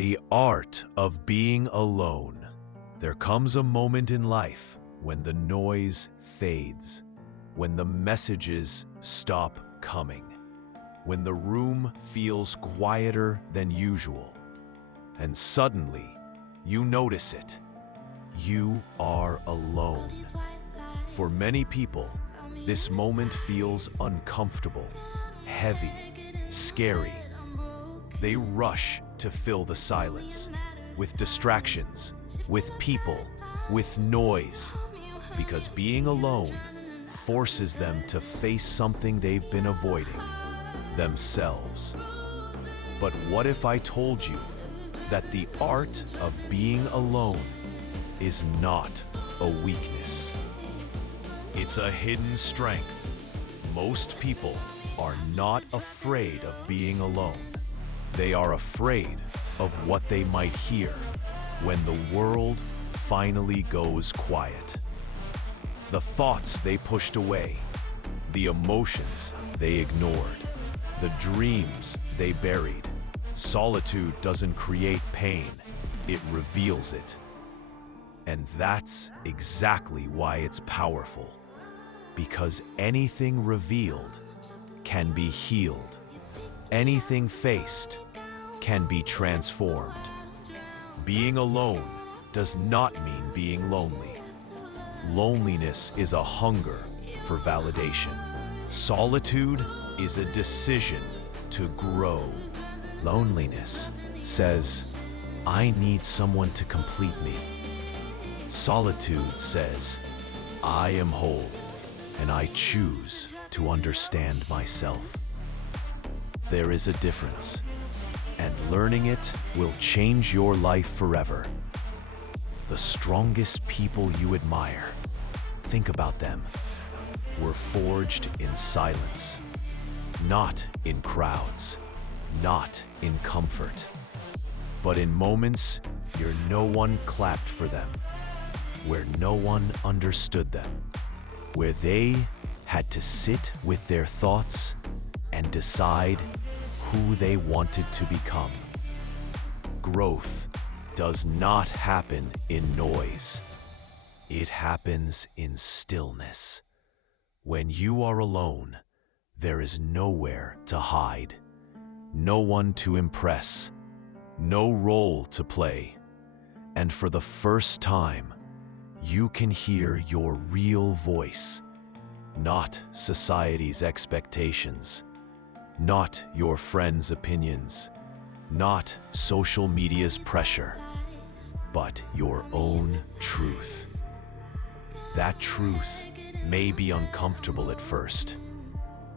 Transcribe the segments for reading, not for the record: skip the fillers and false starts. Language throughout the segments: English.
The art of being alone. There comes a moment in life when the noise fades, when the messages stop coming, when the room feels quieter than usual, and suddenly you notice it. You are alone. For many people, this moment feels uncomfortable, heavy, scary. They rush to fill the silence with distractions, with people, with noise, because being alone forces them to face something they've been avoiding, themselves. But what if I told you that the art of being alone is not a weakness? It's a hidden strength. Most people are not afraid of being alone. They are afraid of what they might hear when the world finally goes quiet. The thoughts they pushed away, the emotions they ignored, the dreams they buried. Solitude doesn't create pain, it reveals it. And that's exactly why it's powerful. Because anything revealed can be healed. Anything faced can be transformed. Being alone does not mean being lonely. Loneliness is a hunger for validation. Solitude is a decision to grow. Loneliness says, I need someone to complete me. Solitude says, I am whole, and I choose to understand myself. There is a difference, and learning it will change your life forever. The strongest people you admire, think about them, were forged in silence, not in crowds, not in comfort, but in moments where no one clapped for them, where no one understood them, where they had to sit with their thoughts and decide who they wanted to become. Growth does not happen in noise. It happens in stillness. When you are alone, there is nowhere to hide, no one to impress, no role to play. And for the first time, you can hear your real voice, not society's expectations, not your friends' opinions, not social media's pressure, but your own truth. That truth may be uncomfortable at first.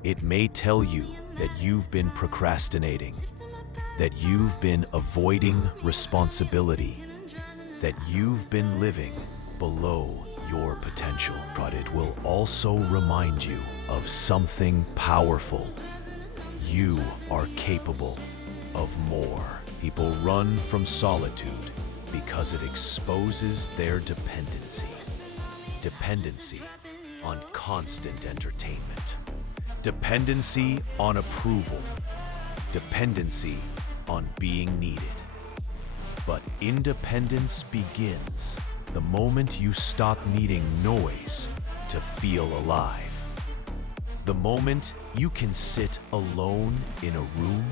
It may tell you that you've been procrastinating, that you've been avoiding responsibility, that you've been living below your potential. But it will also remind you of something powerful. You are capable of more. People run from solitude because it exposes their dependency. Dependency on constant entertainment. Dependency on approval. Dependency on being needed. But independence begins the moment you stop needing noise to feel alive. The moment you can sit alone in a room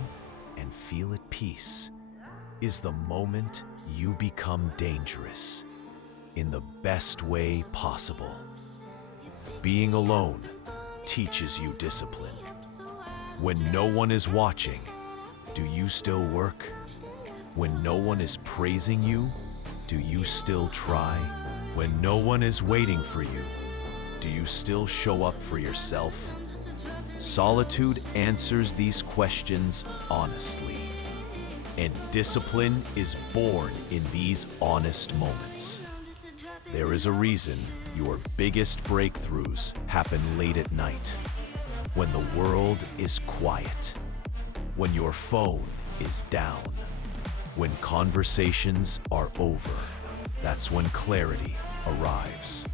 and feel at peace is the moment you become dangerous in the best way possible. Being alone teaches you discipline. When no one is watching, do you still work? When no one is praising you, do you still try? When no one is waiting for you, do you still show up for yourself? Solitude answers these questions honestly, and discipline is born in these honest moments. There is a reason your biggest breakthroughs happen late at night, when the world is quiet, when your phone is down, when conversations are over. That's when clarity arrives.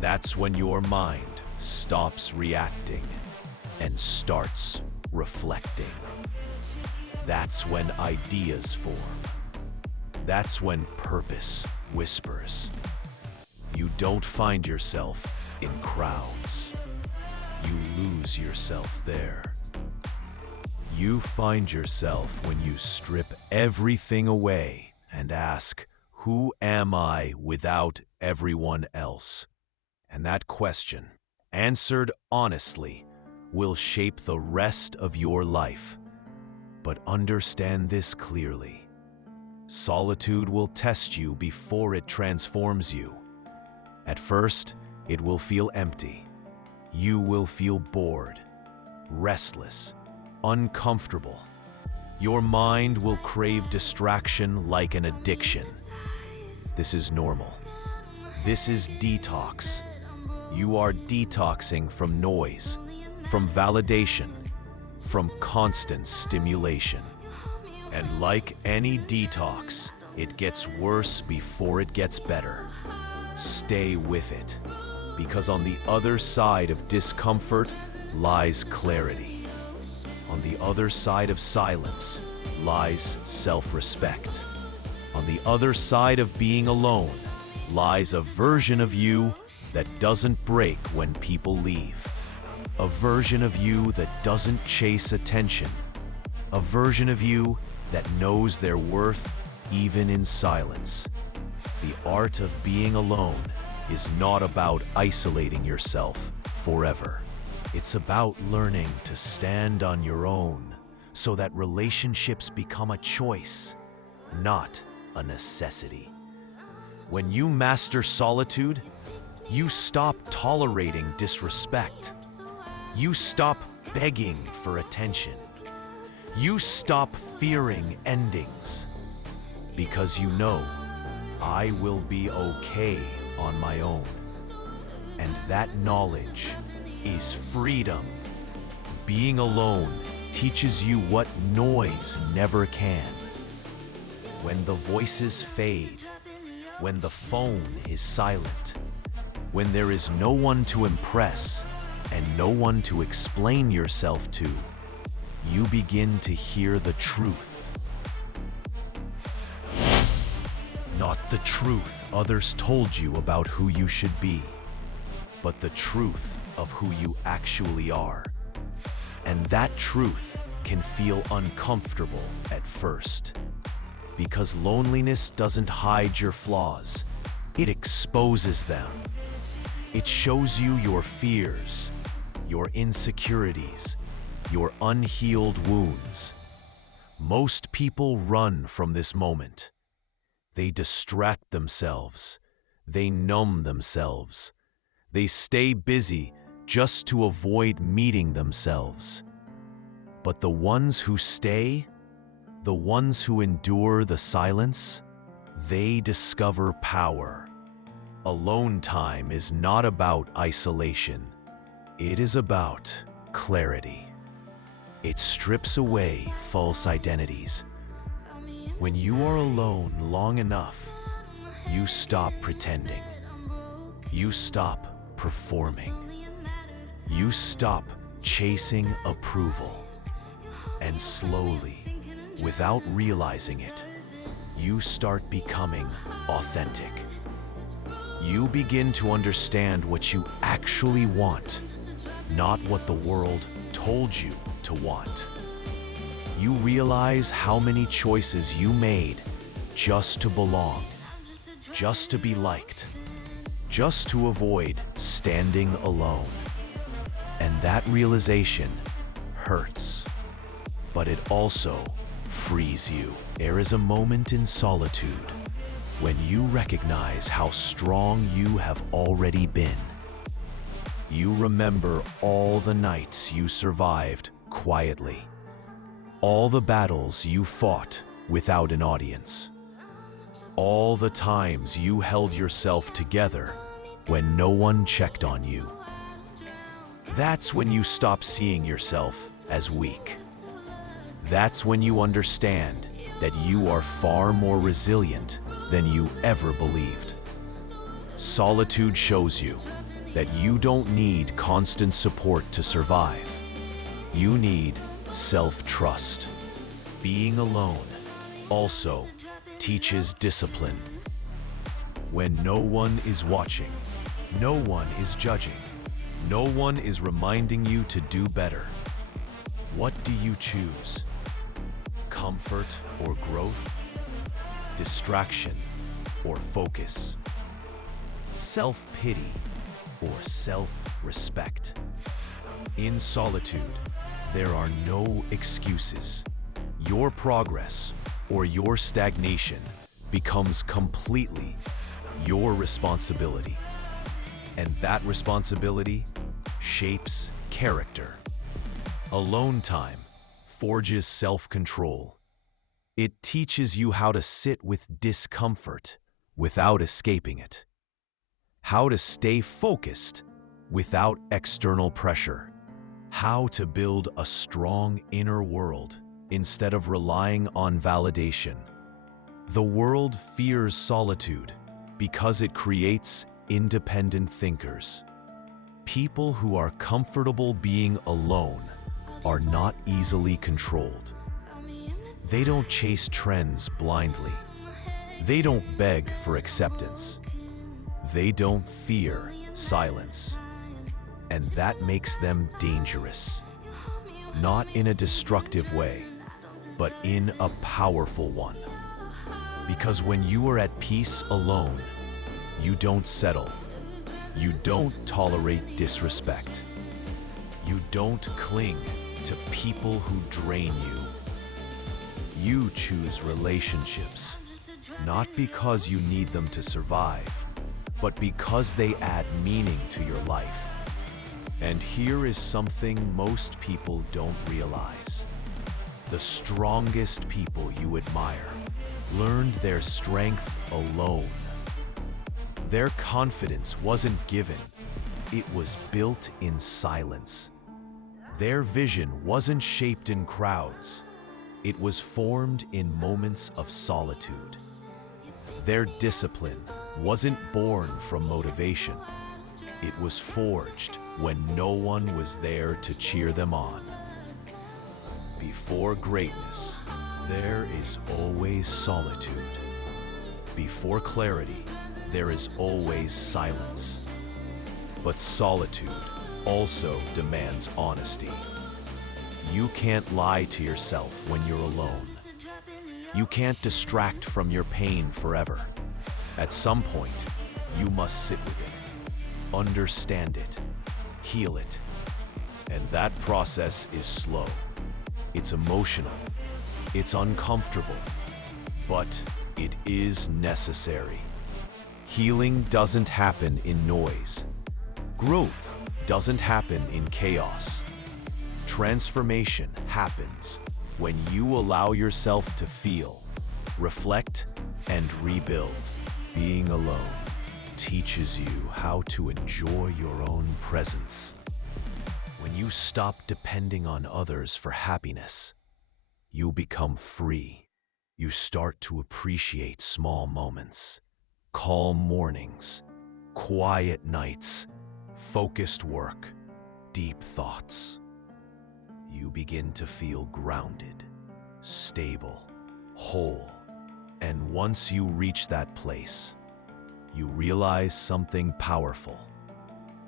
That's when your mind stops reacting and starts reflecting. That's when ideas form, That's when purpose whispers. You don't find yourself in crowds. You lose yourself there. You find yourself when you strip everything away and ask, who am I without everyone else? And that question, answered honestly, will shape the rest of your life. But understand this clearly. Solitude will test you before it transforms you. At first, it will feel empty. You will feel bored, restless, uncomfortable. Your mind will crave distraction like an addiction. This is normal. This is detox. You are detoxing from noise, from validation, from constant stimulation. And like any detox, it gets worse before it gets better. Stay with it, because on the other side of discomfort lies clarity. On the other side of silence lies self-respect. On the other side of being alone lies a version of you that doesn't break when people leave. A version of you that doesn't chase attention. A version of you that knows their worth even in silence. The art of being alone is not about isolating yourself forever. It's about learning to stand on your own so that relationships become a choice, not a necessity. When you master solitude, you stop tolerating disrespect. You stop begging for attention. You stop fearing endings. Because you know, I will be okay on my own. And that knowledge is freedom. Being alone teaches you what noise never can. When the voices fade, when the phone is silent, when there is no one to impress and no one to explain yourself to, you begin to hear the truth. Not the truth others told you about who you should be, but the truth of who you actually are. And that truth can feel uncomfortable at first, because loneliness doesn't hide your flaws, it exposes them. It shows you your fears, your insecurities, your unhealed wounds. Most people run from this moment. They distract themselves. They numb themselves. They stay busy just to avoid meeting themselves. But the ones who stay, the ones who endure the silence, they discover power. Alone time is not about isolation. It is about clarity. It strips away false identities. When you are alone long enough, you stop pretending. You stop performing. You stop chasing approval. And slowly, without realizing it, you start becoming authentic. You begin to understand what you actually want, not what the world told you to want. You realize how many choices you made just to belong, just to be liked, just to avoid standing alone. And that realization hurts, but it also frees you. There is a moment in solitude when you recognize how strong you have already been. You remember all the nights you survived quietly, all the battles you fought without an audience, all the times you held yourself together when no one checked on you. That's when you stop seeing yourself as weak. That's when you understand that you are far more resilient than you ever believed. Solitude shows you that you don't need constant support to survive. You need self-trust. Being alone also teaches discipline. When no one is watching, no one is judging, no one is reminding you to do better. What do you choose? Comfort or growth? Distraction or focus? Self-pity or self-respect? In solitude, there are no excuses. Your progress or your stagnation becomes completely your responsibility. And that responsibility shapes character. Alone time forges self-control. It teaches you how to sit with discomfort without escaping it, how to stay focused without external pressure, how to build a strong inner world instead of relying on validation. The world fears solitude because it creates independent thinkers. People who are comfortable being alone are not easily controlled. They don't chase trends blindly. They don't beg for acceptance. They don't fear silence. And that makes them dangerous. Not in a destructive way, but in a powerful one. Because when you are at peace alone, you don't settle. You don't tolerate disrespect. You don't cling to people who drain you. You choose relationships, not because you need them to survive, but because they add meaning to your life. And here is something most people don't realize. The strongest people you admire learned their strength alone. Their confidence wasn't given, it was built in silence. Their vision wasn't shaped in crowds, it was formed in moments of solitude. Their discipline wasn't born from motivation, it was forged when no one was there to cheer them on. Before greatness, there is always solitude. Before clarity, there is always silence. But solitude also demands honesty. You can't lie to yourself when you're alone. You can't distract from your pain forever. At some point, you must sit with it, understand it, heal it. And that process is slow. It's emotional. It's uncomfortable. But it is necessary. Healing doesn't happen in noise. Growth doesn't happen in chaos. Transformation happens when you allow yourself to feel, reflect, and rebuild. Being alone teaches you how to enjoy your own presence. When you stop depending on others for happiness, you become free. You start to appreciate small moments, calm mornings, quiet nights, focused work, deep thoughts. You begin to feel grounded, stable, whole. And once you reach that place, you realize something powerful.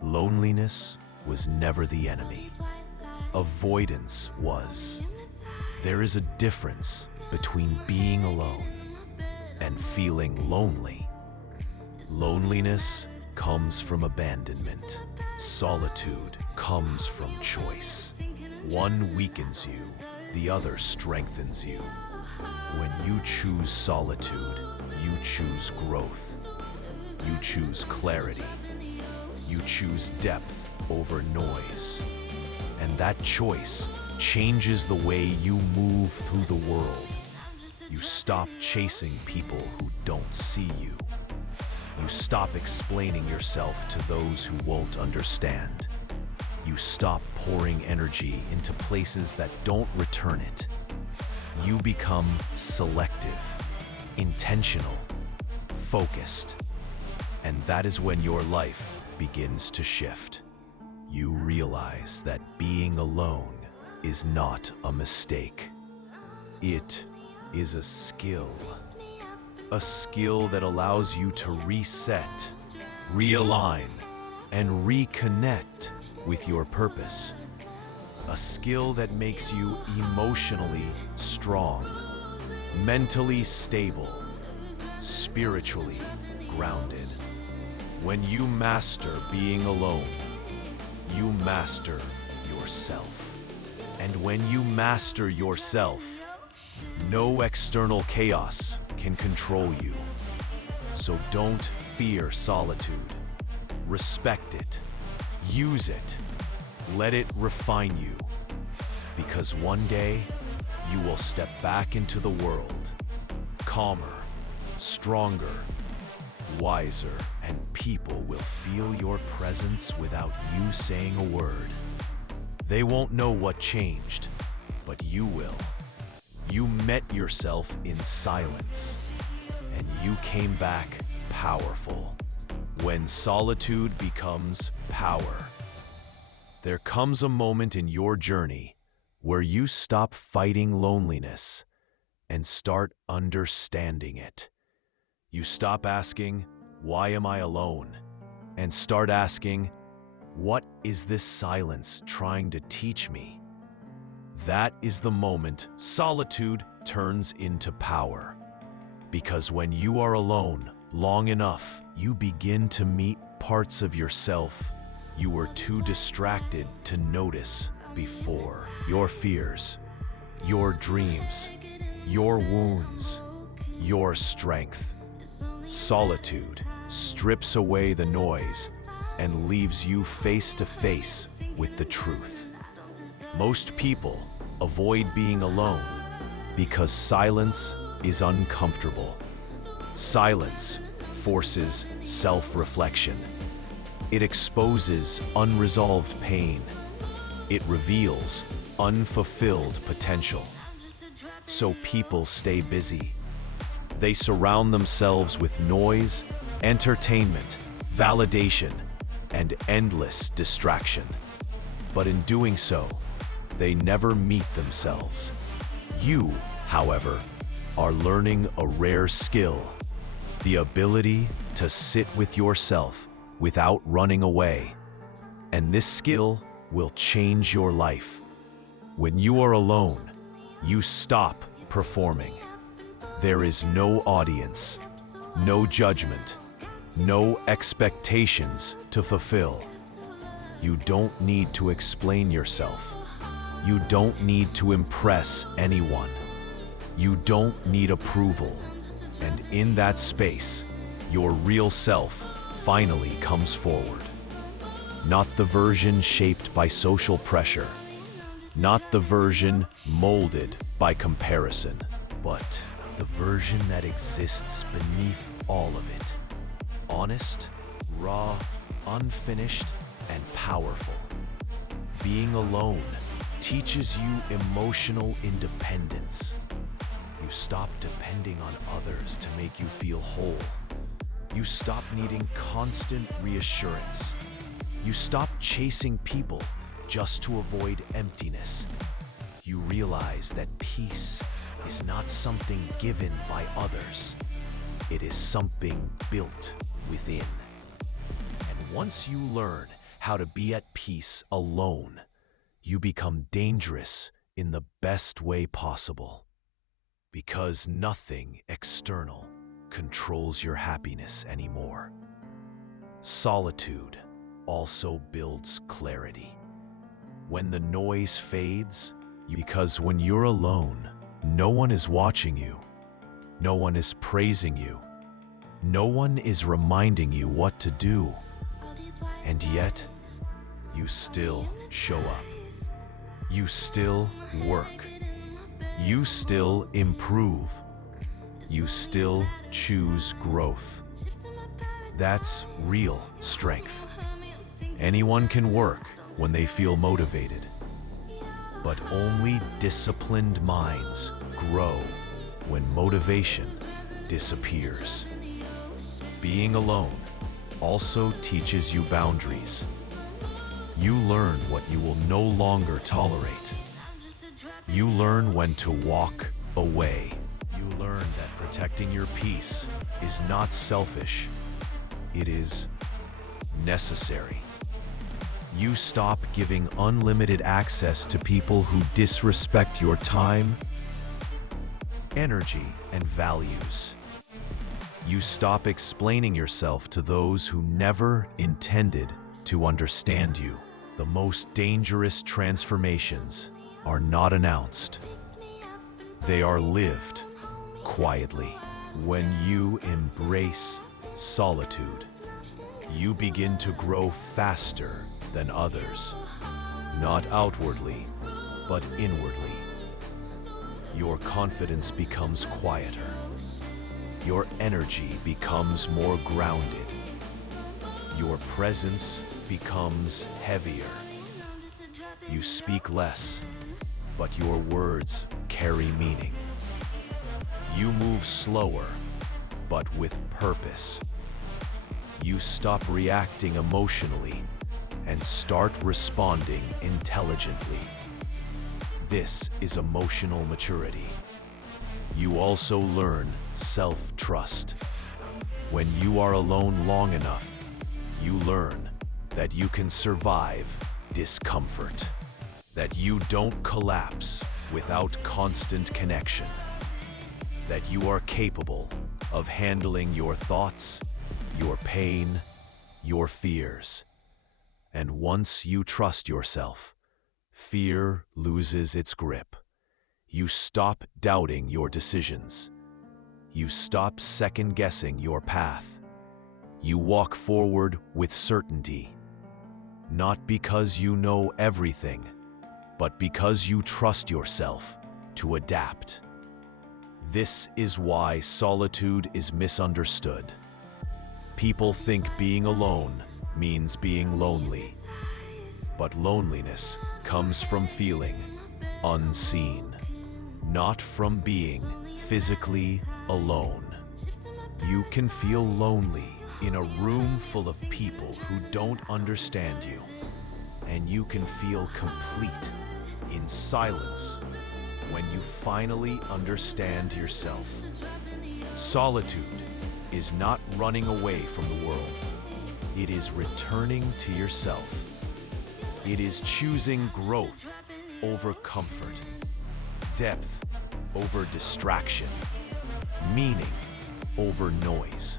Loneliness was never the enemy. Avoidance was. There is a difference between being alone and feeling lonely. Loneliness comes from abandonment. Solitude comes from choice. One weakens you, the other strengthens you. When you choose solitude, you choose growth. You choose clarity. You choose depth over noise. And that choice changes the way you move through the world. You stop chasing people who don't see you. You stop explaining yourself to those who won't understand. You stop pouring energy into places that don't return it. You become selective, intentional, focused. And that is when your life begins to shift. You realize that being alone is not a mistake. It is a skill. A skill that allows you to reset, realign, and reconnect with your purpose. A skill that makes you emotionally strong, mentally stable, spiritually grounded. When you master being alone, you master yourself. And when you master yourself, no external chaos can control you. So don't fear solitude. Respect it. Use it. Let it refine you. Because one day, you will step back into the world, calmer, stronger, wiser, and people will feel your presence without you saying a word. They won't know what changed, but you will. You met yourself in silence, and you came back powerful. When solitude becomes power, there comes a moment in your journey where you stop fighting loneliness and start understanding it. You stop asking, "Why am I alone?" and start asking, "What is this silence trying to teach me?" That is the moment solitude turns into power. Because when you are alone long enough, you begin to meet parts of yourself you were too distracted to notice before. Your fears, your dreams, your wounds, your strength. Solitude strips away the noise and leaves you face to face with the truth. Most people avoid being alone because silence is uncomfortable. Silence forces self-reflection. It exposes unresolved pain. It reveals unfulfilled potential. So people stay busy. They surround themselves with noise, entertainment, validation, and endless distraction. But in doing so, they never meet themselves. You, however, are learning a rare skill, the ability to sit with yourself without running away. And this skill will change your life. When you are alone, you stop performing. There is no audience, no judgment, no expectations to fulfill. You don't need to explain yourself. You don't need to impress anyone. You don't need approval. And in that space, your real self finally comes forward. Not the version shaped by social pressure, not the version molded by comparison, but the version that exists beneath all of it. Honest, raw, unfinished, and powerful. Being alone teaches you emotional independence. You stop depending on others to make you feel whole. You stop needing constant reassurance. You stop chasing people just to avoid emptiness. You realize that peace is not something given by others. It is something built within. And once you learn how to be at peace alone, you become dangerous in the best way possible. Because nothing external controls your happiness anymore. Solitude also builds clarity. When the noise fades, because when you're alone, no one is watching you. No one is praising you. No one is reminding you what to do. And yet, you still show up. You still work. You still improve. You still choose growth. That's real strength. Anyone can work when they feel motivated, but only disciplined minds grow when motivation disappears. Being alone also teaches you boundaries. You learn what you will no longer tolerate. You learn when to walk away. You learn that protecting your peace is not selfish. It is necessary. You stop giving unlimited access to people who disrespect your time, energy, and values. You stop explaining yourself to those who never intended to understand you. The most dangerous transformations are not announced. They are lived quietly. When you embrace solitude, you begin to grow faster than others, not outwardly, but inwardly. Your confidence becomes quieter. Your energy becomes more grounded. Your presence becomes heavier. You speak less, but your words carry meaning. You move slower, but with purpose. You stop reacting emotionally and start responding intelligently. This is emotional maturity. You also learn self-trust. When you are alone long enough, you learn that you can survive discomfort, that you don't collapse without constant connection, that you are capable of handling your thoughts, your pain, your fears. And once you trust yourself, fear loses its grip. You stop doubting your decisions. You stop second-guessing your path. You walk forward with certainty, not because you know everything, but because you trust yourself to adapt. This is why solitude is misunderstood. People think being alone means being lonely, but loneliness comes from feeling unseen, not from being physically alone. You can feel lonely in a room full of people who don't understand you, and you can feel complete in silence when you finally understand yourself. Solitude is not running away from the world. It is returning to yourself. It is choosing growth over comfort, depth over distraction, meaning over noise.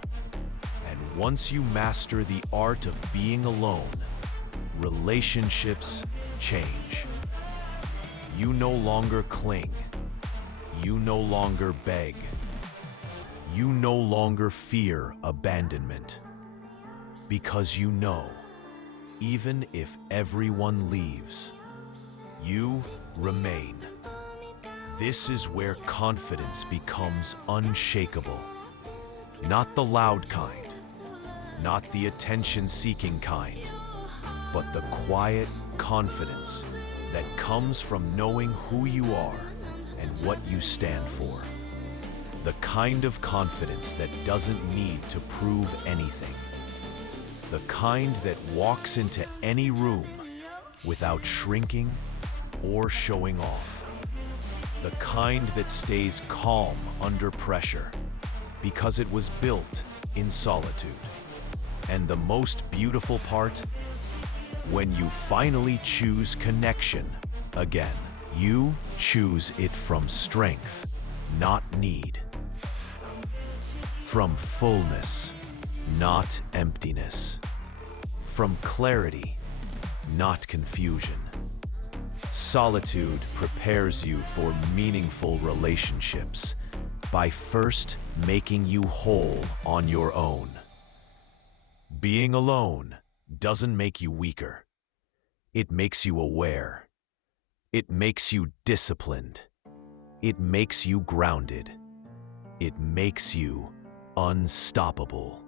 And once you master the art of being alone, relationships change. You no longer cling. You no longer beg. You no longer fear abandonment. Because you know, even if everyone leaves, you remain. This is where confidence becomes unshakable. Not the loud kind, not the attention-seeking kind, but the quiet confidence that comes from knowing who you are and what you stand for. The kind of confidence that doesn't need to prove anything. The kind that walks into any room without shrinking or showing off. The kind that stays calm under pressure because it was built in solitude. And the most beautiful part, when you finally choose connection again, you choose it from strength, not need. From fullness, not emptiness. From clarity, not confusion. Solitude prepares you for meaningful relationships by first making you whole on your own. Being alone doesn't make you weaker. It makes you aware. It makes you disciplined. It makes you grounded. It makes you unstoppable.